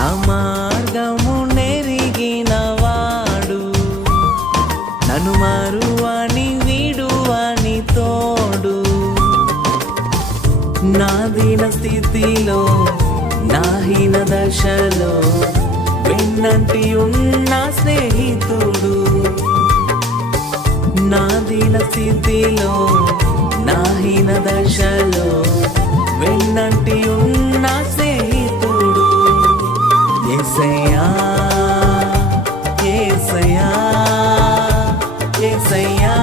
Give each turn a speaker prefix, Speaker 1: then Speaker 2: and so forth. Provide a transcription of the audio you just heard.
Speaker 1: నా మార్గము నెరిగిన వాడు. నన్ను మారువాని వీడువాని తోడు. నా దీన స్థితిలో నాహీన దశలో వెన్నంటి ఉన్న స్నేహితుడు. నా దీన స్థితిలో నాహీన దశలో ఏసయ్యా